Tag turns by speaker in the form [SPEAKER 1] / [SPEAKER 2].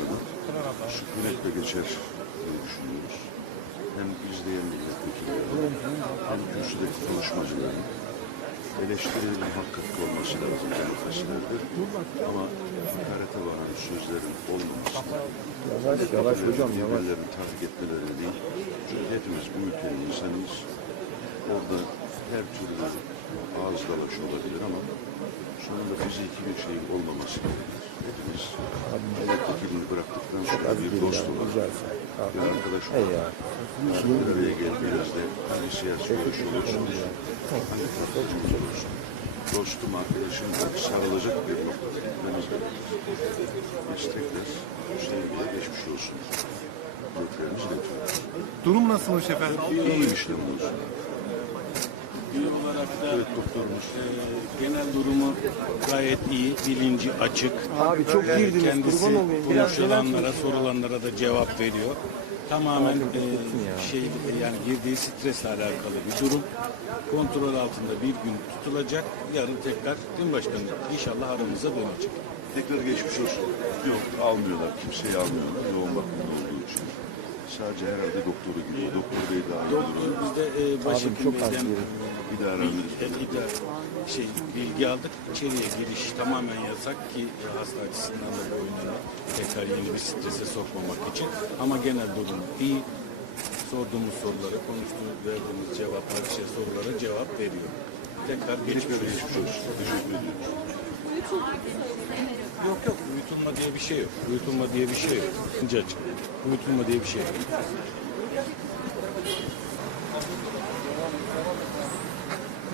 [SPEAKER 1] başkanı. Sükunetle geçer diye düşünüyoruz. Hem izleyen milletvekilleri hem kürsüdeki konuşmacıların eleştirilerin muhakkak olması lazım demokrasilerde. Ama hakarete varan sözlerin olmaması.
[SPEAKER 2] Yavaş hocam, yavaş.
[SPEAKER 1] Tahrik etmeleri değil. Çünkü hepimiz bu ülkenin insanıyız. Orada her türlü ağız dalaşı olabilir ama sonunda fiziki bir şeyin olmaması gerekir. Hepimiz milletvekilini bıraktıktan sonra bir dost olarak, bir arkadaş olarak bir araya geldiğinizde hangi siyasi görüş olursunuz, hangi tartışmamız olursun, dostum, arkadaşım sarılacak bir noktada gitmemiz gerekir. Biz tekrar bu sevgiye geçmiş olsun. Göklerimiz iletiyoruz.
[SPEAKER 3] Durum nasılmış efendim?
[SPEAKER 1] İyi işlem olsun.
[SPEAKER 4] İyi olarak da
[SPEAKER 1] Evet doktorumuz.
[SPEAKER 4] genel durumu gayet iyi, bilinci açık.
[SPEAKER 2] Abi çok girdiniz,
[SPEAKER 4] Kendisi
[SPEAKER 2] kurban olayım. Biraz
[SPEAKER 4] konuşulanlara, sorulanlara da cevap veriyor. Tamamen yani girdiği stresle alakalı bir durum. Kontrol altında bir gün tutulacak. Yarın tekrar Din Başkanı inşallah aramıza dönecek.
[SPEAKER 1] Tekrar geçmiş olsun. Yok almıyorlar. Kimseyi almıyorlar. Yoğun bakımda olduğu için. Sadece herhalde doktoru gidiyor. Doktor bey daha iyi
[SPEAKER 4] Doktor
[SPEAKER 1] olur.
[SPEAKER 4] biz de başhekimimizden bilgi aldık. İçeriye giriş tamamen yasak ki hasta açısından da bu oyunları tekrar yeni bir strese sokmamak için. Ama genel durum iyi. Sorduğumuz sorulara, verdiğimiz cevaplar, sorulara cevap veriyor. Tekrar geçmiş olsun.
[SPEAKER 1] Teşekkür ediyoruz.
[SPEAKER 4] Yok uyutulma diye bir şey yok. Uyutulma diye bir şey yok. İkinci açık. Uyutulma diye bir şey yok.